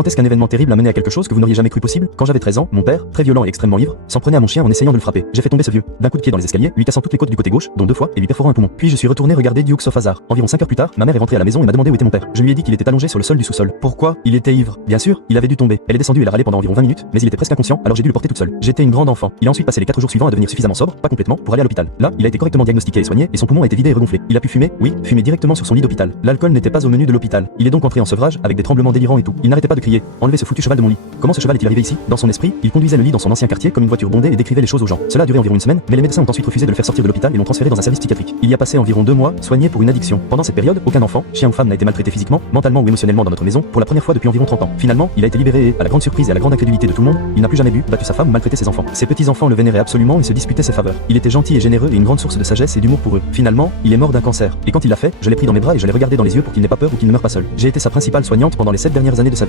Quand est-ce qu'un événement terrible a mené à quelque chose que vous n'auriez jamais cru possible? Quand j'avais 13 ans, mon père, très violent et extrêmement ivre, s'en prenait à mon chien en essayant de le frapper. J'ai fait tomber ce vieux d'un coup de pied dans les escaliers, lui cassant toutes les côtes du côté gauche, dont 2 fois, et lui perforant un poumon. Puis je suis retourné regarder Dukes of Hazzard. Environ 5 heures plus tard, ma mère est rentrée à la maison et m'a demandé où était mon père. Je lui ai dit qu'il était allongé sur le sol du sous-sol. Pourquoi? Il était ivre. Bien sûr, il avait dû tomber. Elle est descendue et l'a râlé pendant environ 20 minutes, mais il était presque inconscient, alors j'ai dû le porter toute seule. J'étais une grande enfant. Il a ensuite passé les 4 jours suivants à devenir suffisamment sobre, pas complètement, pour aller à l'hôpital. Là, il a été correctement diagnostiqué et soigné, et son poumon a été vidé et regonflé. Il a pu fumer, oui, fumer directement sur son lit d'hôpital. L'alcool n'était pas au menu de l'hôpital. Il est donc entré en sevrage avec des tremblements délirants et tout. Il n'arrêtait pas de crier: enlevez ce foutu cheval de mon lit. Comment ce cheval est-il arrivé ici? Dans son esprit, il conduisait le lit dans son ancien quartier comme une voiture bondée et décrivait les choses aux gens. Cela a duré environ une semaine, mais les médecins ont ensuite refusé de le faire sortir de l'hôpital et l'ont transféré dans un service psychiatrique. Il y a passé environ 2 mois, soigné pour une addiction. Pendant cette période, aucun enfant, chien ou femme n'a été maltraité physiquement, mentalement ou émotionnellement dans notre maison pour la première fois depuis environ 30 ans. Finalement, il a été libéré et, à la grande surprise et à la grande incrédulité de tout le monde, il n'a plus jamais bu, battu sa femme ou maltraité ses enfants. Ses petits-enfants le vénéraient absolument et se disputaient ses faveurs. Il était gentil et généreux et une grande source de sagesse et d'humour pour eux. Finalement, il est mort d'un cancer. Et quand il l'a fait, je l'ai pris dans mes bras et je l'ai regardé dans les yeux pour qu'il n'ait pas peur ou qu'il ne meure pas seul. J'ai été sa principale soignante pendant les 7 dernières années de sa vie.